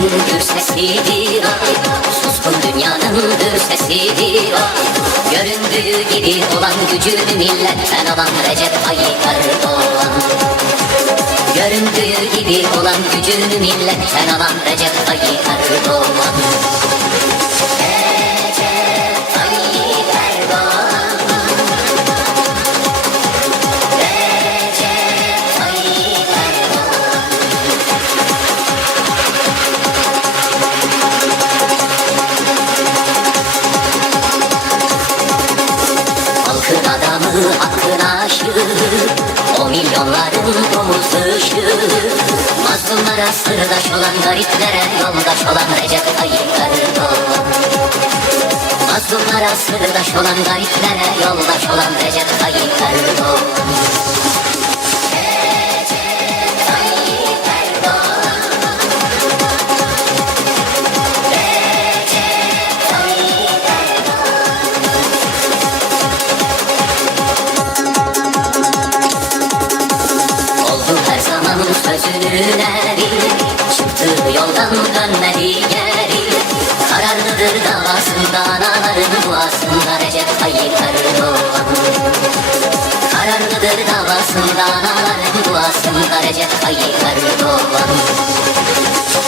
Zalimlerin gür sesidir o, suskun dünyanın gür sesidir o. Göründüğü gibi olan gücünü milletten alan Recep Tayyip Erdoğan. Göründüğü gibi olan gücünü milletten alan Recep Tayyip Erdoğan. Recep Tayyip Erdoğan. Recep Tayyip Erdoğan. Halkın adamı, hakkın aşığı, o milyonların umut ışığı. Mazlumlara sırdaş olan, gariplere yoldaş olan Recep Tayyip Erdoğan. Mazlumlara sırdaş olan, gariplere yoldaş olan Recep Tayyip Erdoğan. Recep Tayyip Erdoğan. Recep Tayyip Erdoğan. Oldu her zaman sözünün eri, çıktığı yoldan dönmedi geri. Kararlıdır davasında, anaların duasında Recep Tayyip Erdoğan. Kararlıdır davasında, anaların duasında Recep Tayyip Erdoğan.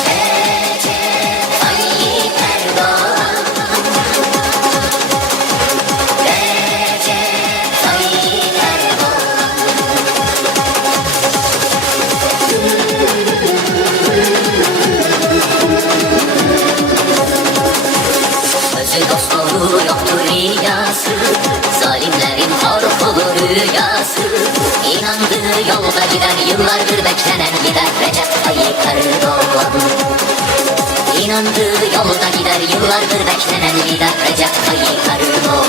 Recep Tayyip Erdoğan. Recep Tayyip Erdoğan. Sözü dost doğru yoktur riyası, zalimlerin korkulu rüyası. İnandığı yolda gider, yıllardır beklenen gider Recep Tayyip Erdoğan. İnandığı yolda gider, yıllardır beklenen gider Recep Tayyip Erdoğan.